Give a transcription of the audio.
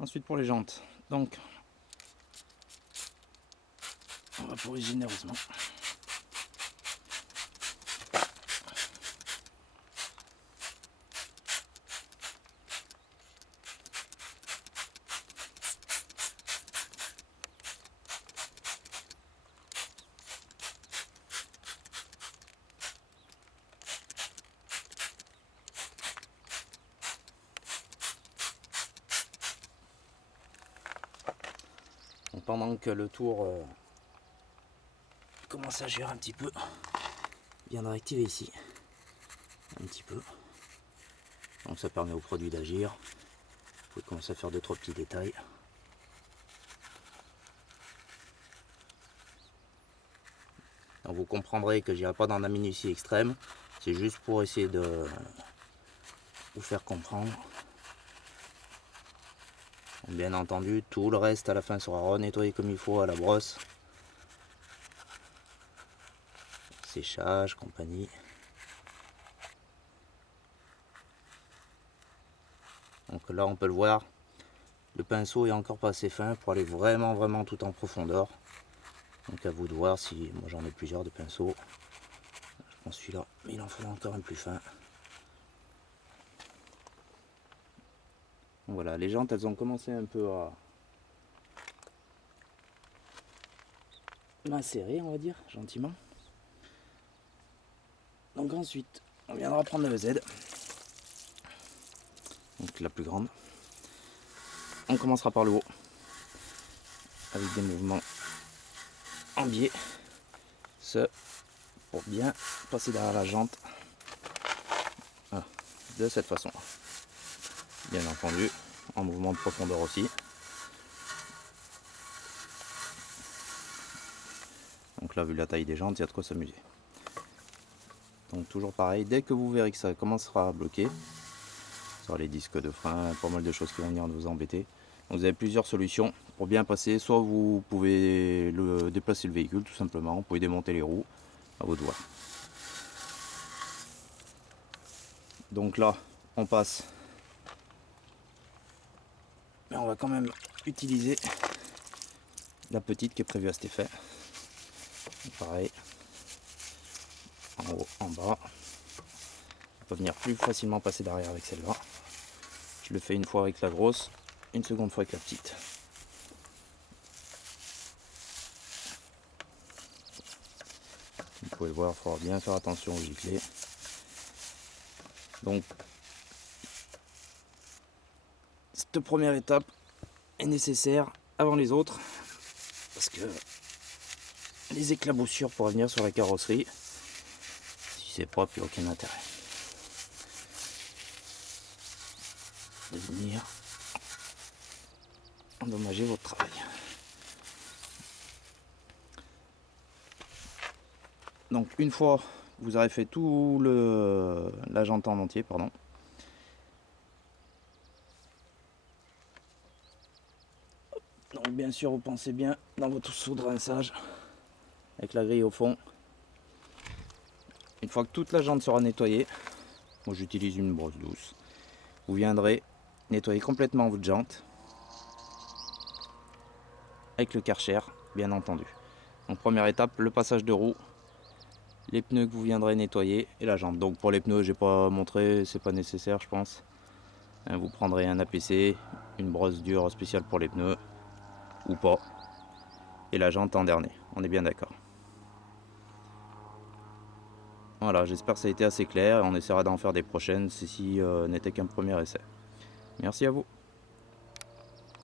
Ensuite pour les jantes, donc on va pourrir généreusement. Donc pendant que le tour commence à gérer un petit peu, je viens de réactiver ici un petit peu. Donc ça permet au produit d'agir. Vous pouvez commencer à faire 2-3 petits détails. Donc vous comprendrez que je n'irai pas dans la minutie extrême. C'est juste pour essayer de vous faire comprendre. Bien entendu, tout le reste à la fin sera renettoyé comme il faut à la brosse. Séchage, compagnie. Donc là on peut le voir, le pinceau est encore pas assez fin pour aller vraiment tout en profondeur. Donc à vous de voir, si moi j'en ai plusieurs de pinceaux. Je prends celui-là, mais il en faudra encore un plus fin. Donc voilà, les jantes elles ont commencé un peu à macérer, on va dire, gentiment. Donc ensuite, on viendra prendre la EZ, donc la plus grande. On commencera par le haut, avec des mouvements en biais, ce pour bien passer derrière la jante. Voilà, de cette façon. Bien entendu, en mouvement de profondeur aussi. Donc là, vu la taille des jantes, il y a de quoi s'amuser. Donc toujours pareil, dès que vous verrez que ça commencera à bloquer, sur les disques de frein, pas mal de choses qui vont venir vous embêter. Donc vous avez plusieurs solutions pour bien passer. Soit vous pouvez déplacer le véhicule tout simplement, vous pouvez démonter les roues, à votre doigt. Donc là, on passe. Mais on va quand même utiliser la petite qui est prévue à cet effet. Donc pareil, en haut, en bas. On peut venir plus facilement passer derrière avec celle-là. Je le fais une fois avec la grosse, une seconde fois avec la petite. Vous pouvez le voir, il faudra bien faire attention aux giclées. Donc, cette première étape est nécessaire avant les autres, parce que les éclaboussures pourraient venir sur la carrosserie. Si c'est propre, il n'y a aucun intérêt de venir endommager votre travail. Donc une fois que vous aurez fait tout la jante en entier, pardon, donc bien sûr vous pensez bien dans votre seau de rinçage avec la grille au fond. Une fois que toute la jante sera nettoyée, moi j'utilise une brosse douce, vous viendrez nettoyer complètement votre jante avec le Karcher, bien entendu. Donc première étape, le passage de roue, les pneus que vous viendrez nettoyer et la jante. Donc pour les pneus, j'ai pas montré, c'est pas nécessaire je pense. Vous prendrez un APC, une brosse dure spéciale pour les pneus ou pas, et la jante en dernier. On est bien d'accord. Voilà, j'espère que ça a été assez clair et on essaiera d'en faire des prochaines. Ceci n'était qu'un premier essai. Merci à vous.